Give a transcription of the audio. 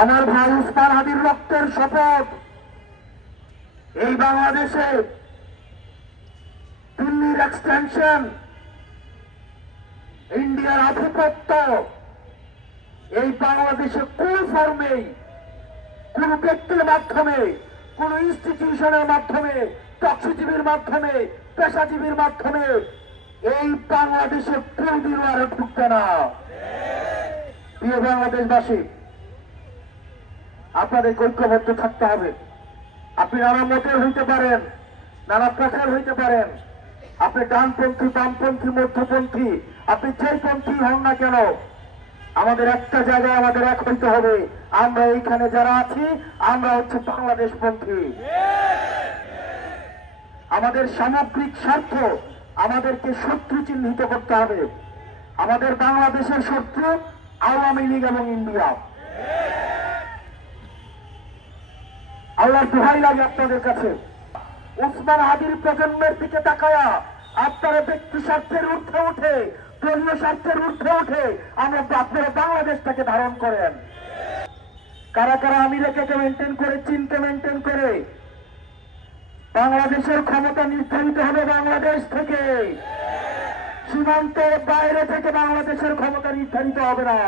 আমার ভাই উসমান হাদির রক্তের শপথ এই বাংলাদেশে দিল্লির এক্সটেনশন, ইন্ডিয়ার আধিপত্য এই বাংলাদেশে কোন ফর্মেই, কোন ব্যক্তির মাধ্যমে, কোন ইনস্টিটিউশনের মাধ্যমে, তথ্যজীবীর মাধ্যমে, পেশাজীবীর মাধ্যমে এই বাংলাদেশে কোনদিনও আর ঢুকবে না। প্রিয় বাংলাদেশবাসী, আপনাদের ঐক্যবদ্ধ থাকতে হবে। আপনি নানা মতের হইতে পারেন, নানা পথের হইতে পারেন, আপনি ডানপন্থী, বামপন্থী, মধ্যপন্থী, আপনি যেই পন্থী হন না কেন, আমাদের একটা জায়গায় আমাদের এক হইতে হবে। আমরা এইখানে যারা আছি আমরা হচ্ছে বাংলাদেশ পন্থী। আমাদের সামগ্রিক স্বার্থ আমাদেরকে শত্রু চিহ্নিত করতে হবে। আমাদের বাংলাদেশের শত্রু আওয়ামী লীগ এবং ইন্ডিয়া। আল্লাহর দোহাই লাগে আপনাদের কাছে, উসমান হাদির প্রজন্মের দিকে তাকায়া আপনারা ব্যক্তি স্বার্থের ঊর্ধ্বে উঠে, দলীয় স্বার্থের ঊর্ধ্বে উঠে আপনারা বাংলাদেশটাকে ধারণ করেন। কারা কারা আমেরিকাকে মেনটেন করে, চীনকে মেনটেন করে, বাংলাদেশের ক্ষমতা নির্ধারিত হবে বাংলাদেশ থেকে, সীমান্তের বাইরে থেকে বাংলাদেশের ক্ষমতা নির্ধারিত হবে না।